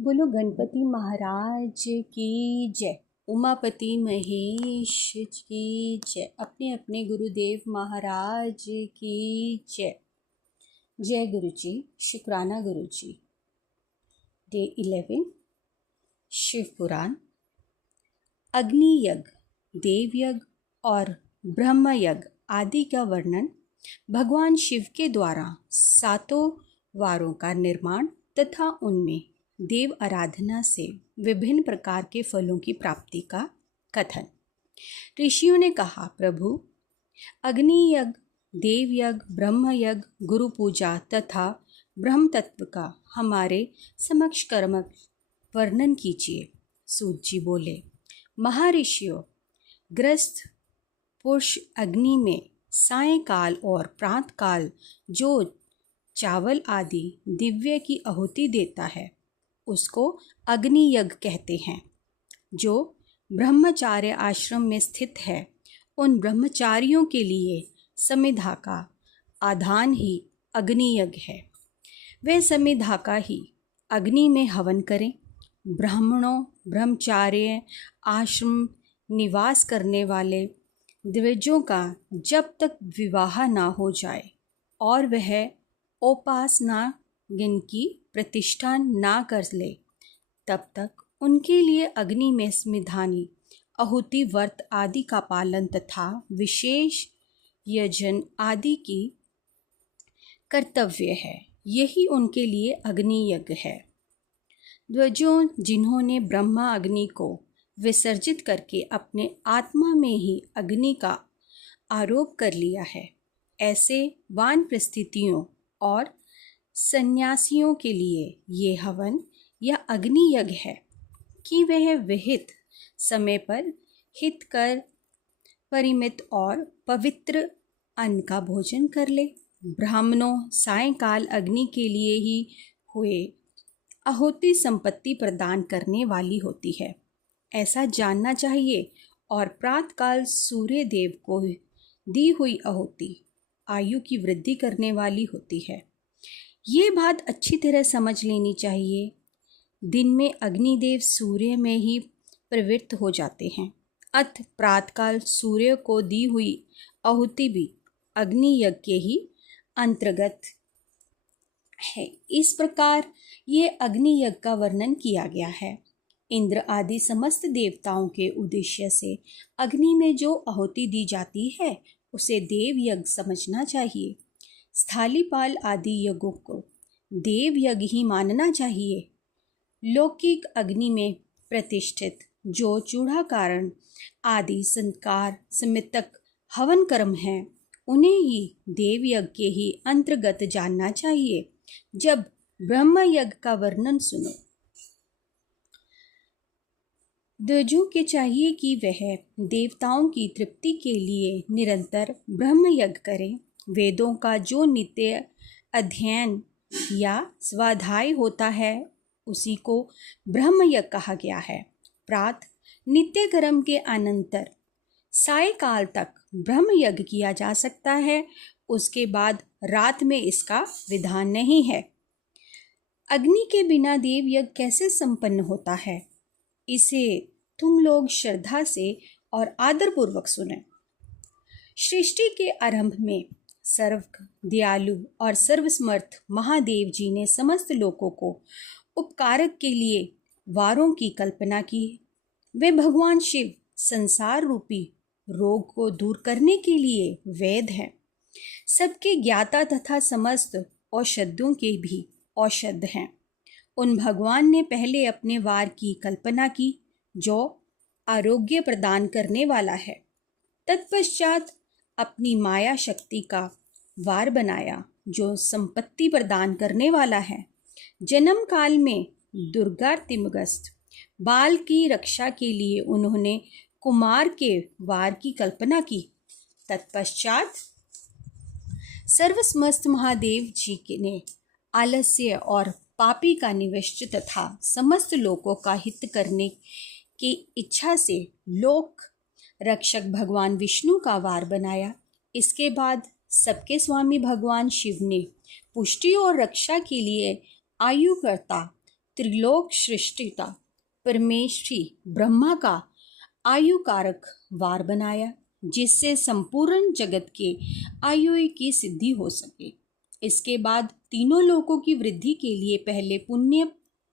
बोलो गणपति महाराज की जय। उमापति महेश की जय। अपने अपने गुरुदेव महाराज की जय। जय गुरु जी। शुक्राना गुरु जी। डे 11 शिव पुराण। अग्नि यज्ञ, देव यज्ञ और ब्रह्म यज्ञ आदि का वर्णन भगवान शिव के द्वारा 7 वारों का निर्माण तथा उनमें देव आराधना से विभिन्न प्रकार के फलों की प्राप्ति का कथन। ऋषियों ने कहा, प्रभु, अग्नि यज्ञ, देव यज्ञ, ब्रह्म यज्ञ, गुरु पूजा तथा ब्रह्म तत्व का हमारे समक्ष कर्म वर्णन कीजिए। सूत जी बोले, महर्षियों, ग्रस्त पुरुष अग्नि में सायंकाल और प्रातःकाल जो चावल आदि दिव्य की आहुति देता है उसको अग्नि यज्ञ कहते हैं। जो ब्रह्मचार्य आश्रम में स्थित है उन ब्रह्मचारियों के लिए समिधा का आधान ही अग्नि यज्ञ है। वे समिधा का ही अग्नि में हवन करें। ब्राह्मणों, ब्रह्मचार्य आश्रम निवास करने वाले द्विजों का जब तक विवाह ना हो जाए और वह उपासना की प्रतिष्ठा ना कर ले तब तक उनके लिए अग्नि में स्मिधानी, आहुति, व्रत आदि का पालन तथा विशेष यजन आदि की कर्तव्य है। यही उनके लिए अग्नि यज्ञ है। द्विजों जिन्होंने ब्रह्मा अग्नि को विसर्जित करके अपने आत्मा में ही अग्नि का आरोप कर लिया है, ऐसे वानप्रस्थितियों और सन्यासियों के लिए ये हवन या अग्नि यज्ञ है कि वह विहित समय पर हितकर, परिमित और पवित्र अन्न का भोजन कर ले। ब्राह्मणों सायंकाल अग्नि के लिए ही हुए आहुति संपत्ति प्रदान करने वाली होती है, ऐसा जानना चाहिए। और प्रातःकाल सूर्य देव को दी हुई आहुति आयु की वृद्धि करने वाली होती है। ये बात अच्छी तरह समझ लेनी चाहिए। दिन में अग्निदेव सूर्य में ही प्रवृत्त हो जाते हैं, अतः प्रातःकाल सूर्य को दी हुई आहुति भी अग्नि यज्ञ के ही अंतर्गत है। इस प्रकार ये अग्नि यज्ञ का वर्णन किया गया है। इंद्र आदि समस्त देवताओं के उद्देश्य से अग्नि में जो आहुति दी जाती है उसे देव यज्ञ समझना चाहिए। स्थालीपाल आदि यज्ञों को देव यज्ञ ही मानना चाहिए। लौकिक अग्नि में प्रतिष्ठित जो चूड़ाकरण आदि संस्कार समितक हवन कर्म हैं उन्हें ही देव यज्ञ के ही अंतर्गत जानना चाहिए। जब ब्रह्म यज्ञ का वर्णन सुनो, द्विजों के चाहिए कि वह देवताओं की तृप्ति के लिए निरंतर ब्रह्म यज्ञ करें। वेदों का जो नित्य अध्ययन या स्वाध्याय होता है उसी को ब्रह्म यज्ञ कहा गया है। प्रातः नित्य कर्म के अनंतर सायंकाल तक ब्रह्म यज्ञ किया जा सकता है, उसके बाद रात में इसका विधान नहीं है। अग्नि के बिना देव यज्ञ कैसे संपन्न होता है, इसे तुम लोग श्रद्धा से और आदरपूर्वक सुने। सृष्टि के आरंभ में सर्व दयालु और सर्वसमर्थ महादेव जी ने समस्त लोगों को उपकारक के लिए वारों की कल्पना की। वे भगवान शिव संसार रूपी रोग को दूर करने के लिए वैद्य हैं, सबके ज्ञाता तथा समस्त औषधियों के भी औषध हैं। उन भगवान ने पहले अपने वार की कल्पना की जो आरोग्य प्रदान करने वाला है। तत्पश्चात अपनी माया शक्ति का वार बनाया जो संपत्ति प्रदान करने वाला है। जन्म काल में दुर्गातिमग्रस्त बाल की रक्षा के लिए उन्होंने कुमार के वार की कल्पना की। तत्पश्चात सर्वसमस्त महादेव जी ने आलस्य और पापी का निवृत्त तथा समस्त लोगों का हित करने की इच्छा से लोक रक्षक भगवान विष्णु का वार बनाया। इसके बाद सबके स्वामी भगवान शिव ने पुष्टि और रक्षा के लिए आयुकर्ता त्रिलोक सृष्टिता परमेश्वरी ब्रह्मा का आयु कारक वार बनाया, जिससे संपूर्ण जगत के आयु की सिद्धि हो सके। इसके बाद तीनों लोकों की वृद्धि के लिए पहले पुण्य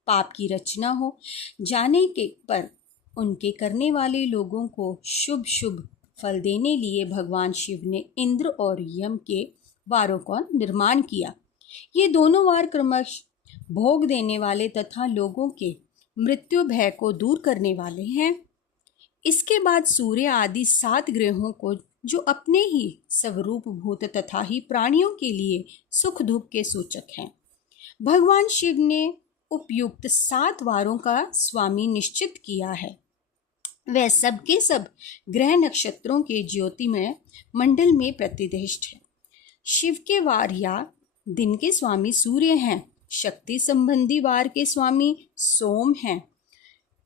पाप की रचना हो जाने के पर उनके करने वाले लोगों को शुभ शुभ फल देने लिए भगवान शिव ने इंद्र और यम के वारों का निर्माण किया। ये दोनों वार क्रमशः भोग देने वाले तथा लोगों के मृत्यु भय को दूर करने वाले हैं। इसके बाद सूर्य आदि 7 ग्रहों को, जो अपने ही स्वरूप भूत तथा ही प्राणियों के लिए सुख दुख के सूचक हैं, भगवान शिव ने उपयुक्त 7 वारों का स्वामी निश्चित किया है। वह सब के सब ग्रह नक्षत्रों के ज्योतिमय मंडल में प्रतिष्ठित है। शिव के वार या दिन के स्वामी सूर्य हैं, शक्ति संबंधी वार के स्वामी सोम हैं,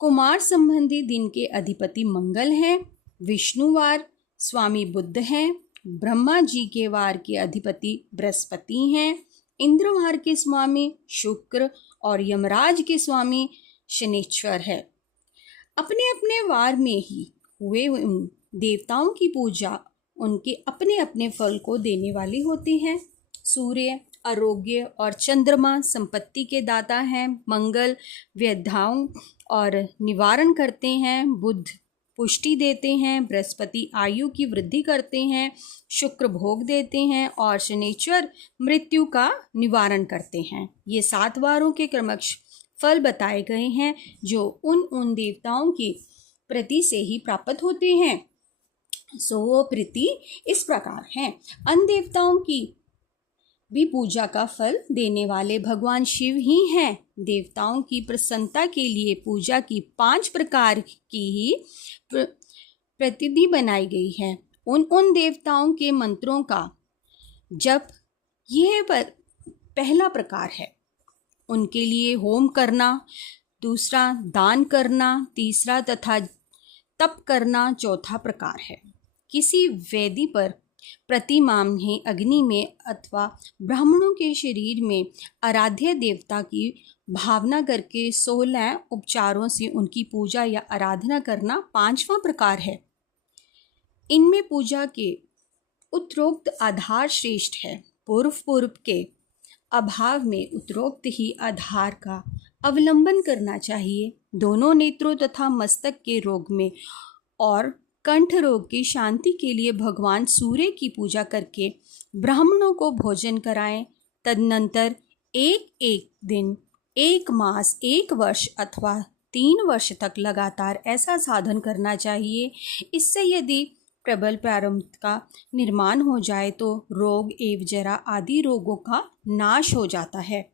कुमार संबंधी दिन के अधिपति मंगल हैं, विष्णुवार स्वामी बुध हैं, ब्रह्मा जी के वार के अधिपति बृहस्पति हैं, इंद्रवार के स्वामी शुक्र और यमराज के स्वामी शनिश्चर है। अपने अपने वार में ही हुए उन देवताओं की पूजा उनके अपने अपने फल को देने वाली होती है। सूर्य आरोग्य और चंद्रमा संपत्ति के दाता हैं, मंगल व्यथाओं और निवारण करते हैं, बुध पुष्टि देते हैं, बृहस्पति आयु की वृद्धि करते हैं, शुक्र भोग देते हैं और शनिश्चर मृत्यु का निवारण करते हैं। ये 7 वारों के क्रमश फल बताए गए हैं, जो उन देवताओं की प्रीति से ही प्राप्त होते हैं। सो वो प्रीति इस प्रकार है। अन्य देवताओं की भी पूजा का फल देने वाले भगवान शिव ही हैं। देवताओं की प्रसन्नता के लिए पूजा की 5 प्रकार की ही प्रतिविधि बनाई गई है। उन देवताओं के मंत्रों का जप यह पहला प्रकार है। उनके लिए होम करना, दूसरा दान करना, तीसरा तथा तप करना चौथा प्रकार है। किसी वेदी पर प्रतिमाह अग्नि में अथवा ब्राह्मणों के शरीर में आराध्य देवता की भावना करके 16 उपचारों से उनकी पूजा या आराधना करना 5वां प्रकार है। इनमें पूजा के उत्तरोक्त आधार श्रेष्ठ है। पूर्व के अभाव में उत्तरोक्त ही आधार का अवलंबन करना चाहिए। दोनों नेत्रों तथा मस्तक के रोग में और कंठ रोग की शांति के लिए भगवान सूर्य की पूजा करके ब्राह्मणों को भोजन कराएं। तदनंतर एक दिन, 1 मास, 1 वर्ष अथवा 3 वर्ष तक लगातार ऐसा साधन करना चाहिए। इससे यदि प्रबल प्रारंभ का निर्माण हो जाए तो रोग एवं जरा आदि रोगों का नाश हो जाता है।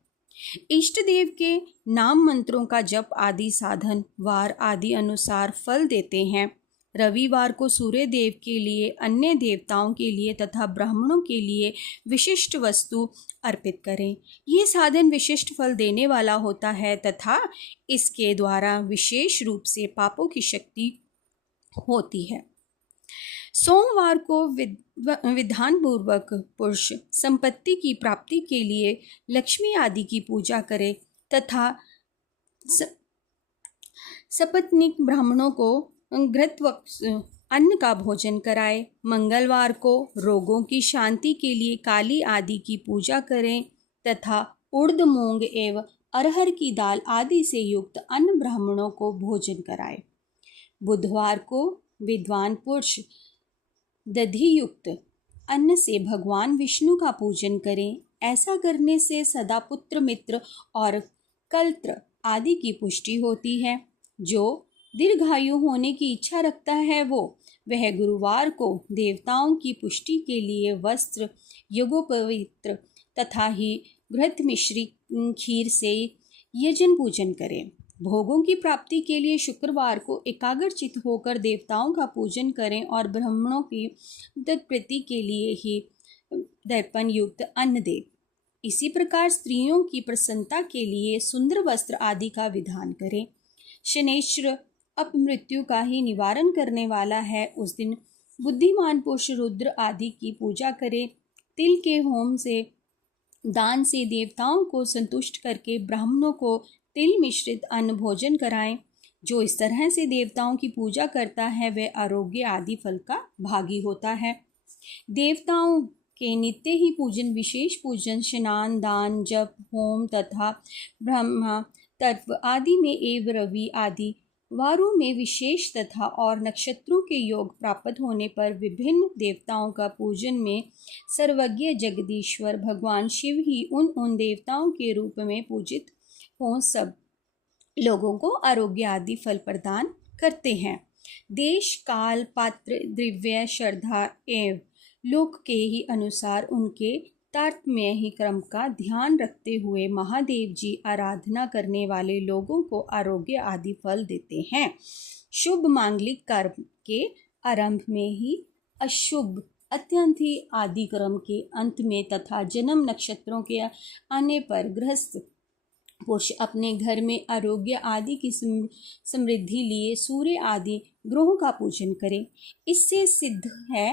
इष्ट देव के नाम मंत्रों का जप आदि साधन वार आदि अनुसार फल देते हैं। रविवार को सूर्य देव के लिए, अन्य देवताओं के लिए तथा ब्राह्मणों के लिए विशिष्ट वस्तु अर्पित करें। ये साधन विशिष्ट फल देने वाला होता है तथा इसके द्वारा विशेष रूप से पापों की शक्ति होती है। सोमवार को विधान पूर्वक पुरुष संपत्ति की प्राप्ति के लिए लक्ष्मी आदि की पूजा करे तथा सपत्नीक ब्राह्मणों को घृत अन्न का भोजन कराए। मंगलवार को रोगों की शांति के लिए काली आदि की पूजा करें तथा उड़द, मूंग एवं अरहर की दाल आदि से युक्त अन्न ब्राह्मणों को भोजन कराए। बुधवार को विद्वान पुरुष दधि युक्त अन्न से भगवान विष्णु का पूजन करें। ऐसा करने से सदा पुत्र, मित्र और कलत्र आदि की पुष्टि होती है। जो दीर्घायु होने की इच्छा रखता है वह गुरुवार को देवताओं की पुष्टि के लिए वस्त्र, यज्ञोपवीत तथा ही घृत मिश्री खीर से यजन पूजन करें। भोगों की प्राप्ति के लिए शुक्रवार को एकाग्रचित होकर देवताओं का पूजन करें और ब्राह्मणों की तत्प्रीति के लिए ही दर्पण युक्त अन्न दें। इसी प्रकार स्त्रियों की प्रसन्नता के लिए सुंदर वस्त्र आदि का विधान करें। शनैश्वर अपमृत्यु का ही निवारण करने वाला है। उस दिन बुद्धिमान पुरुष रुद्र आदि की पूजा करें। तिल के होम से, दान से देवताओं को संतुष्ट करके ब्राह्मणों को तिल मिश्रित अन्न भोजन कराएं। जो इस तरह से देवताओं की पूजा करता है वह आरोग्य आदि फल का भागी होता है। देवताओं के नित्य ही पूजन, विशेष पूजन, स्नान, दान, जप, होम तथा ब्रह्मा तत्व आदि में एवं रवि आदि वारों में विशेष तथा और नक्षत्रों के योग प्राप्त होने पर विभिन्न देवताओं का पूजन में सर्वज्ञ जगदीश्वर भगवान शिव ही उन देवताओं के रूप में पूजित हों सब लोगों को आरोग्य आदि फल प्रदान करते हैं। देश, काल, पात्र, द्रव्य, श्रद्धा एवं लोक के ही अनुसार उनके तारतम्य ही क्रम का ध्यान रखते हुए महादेव जी आराधना करने वाले लोगों को आरोग्य आदि फल देते हैं। शुभ मांगलिक कर्म के आरंभ में ही, अशुभ अत्यंत ही आदि क्रम के अंत में तथा जन्म नक्षत्रों के आने पर गृहस्थ पुरुष अपने घर में आरोग्य आदि की समृद्धि लिए सूर्य आदि ग्रहों का पूजन करें। इससे सिद्ध है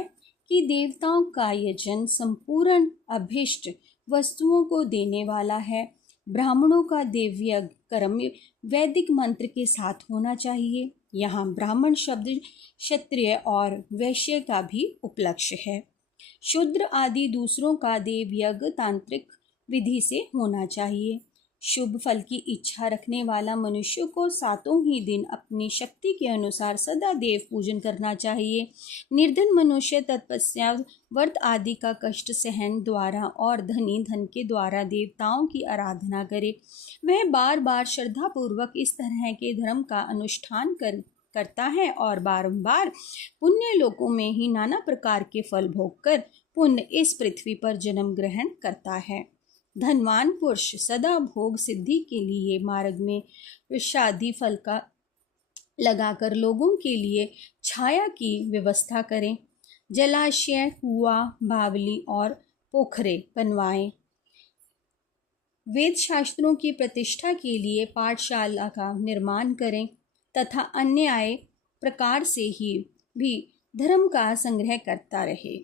कि देवताओं का यजन संपूर्ण अभिष्ट वस्तुओं को देने वाला है। ब्राह्मणों का देव्य कर्म वैदिक मंत्र के साथ होना चाहिए। यहाँ ब्राह्मण शब्द क्षत्रिय और वैश्य का भी उपलक्ष्य है। शूद्र आदि दूसरों का देवयज्ञ तांत्रिक विधि से होना चाहिए। शुभ फल की इच्छा रखने वाला मनुष्य को सातों ही दिन अपनी शक्ति के अनुसार सदा देव पूजन करना चाहिए। निर्धन मनुष्य तपस्या, व्रत आदि का कष्ट सहन द्वारा और धनी धन के द्वारा देवताओं की आराधना करे। वह बार बार श्रद्धा पूर्वक इस तरह के धर्म का अनुष्ठान करता है और बारंबार पुण्य लोकों में ही नाना प्रकार के फल भोग कर पुण्य इस पृथ्वी पर जन्म ग्रहण करता है। धनवान पुरुष सदा भोग सिद्धि के लिए मार्ग में विषादी फल का लगाकर लोगों के लिए छाया की व्यवस्था करें। जलाशय, कुआं, बावली और पोखरे बनवाएं। वेद शास्त्रों की प्रतिष्ठा के लिए पाठशाला का निर्माण करें तथा अन्य प्रकार से ही भी धर्म का संग्रह करता रहे।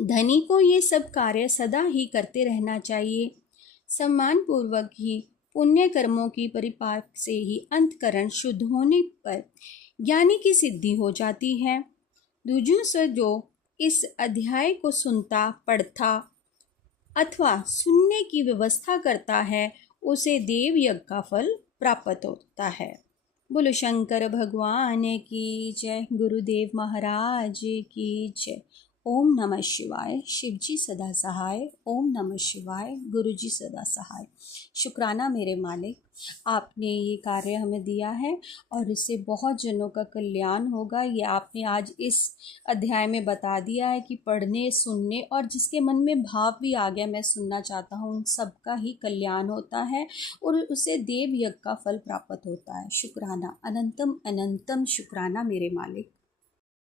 धनी को ये सब कार्य सदा ही करते रहना चाहिए। सम्मान पूर्वक ही पुण्य कर्मों की परिपाक से ही अंतकरण शुद्ध होने पर ज्ञानी की सिद्धि हो जाती है। दूजों से जो इस अध्याय को सुनता, पढ़ता अथवा सुनने की व्यवस्था करता है उसे देव यज्ञ का फल प्राप्त होता है। बोलो शंकर भगवान की जय, गुरुदेव महाराज की जय। ओम नमः शिवाय। शिवजी सदा सहाय। ओम नमः शिवाय। गुरुजी सदा सहाय। शुक्राना मेरे मालिक, आपने ये कार्य हमें दिया है और इससे बहुत जनों का कल्याण होगा। ये आपने आज इस अध्याय में बता दिया है कि पढ़ने, सुनने और जिसके मन में भाव भी आ गया मैं सुनना चाहता हूँ, उन सब का ही कल्याण होता है और उसे देव यज्ञ का फल प्राप्त होता है। शुक्राना, अनंतम अनंतम शुक्राना मेरे मालिक।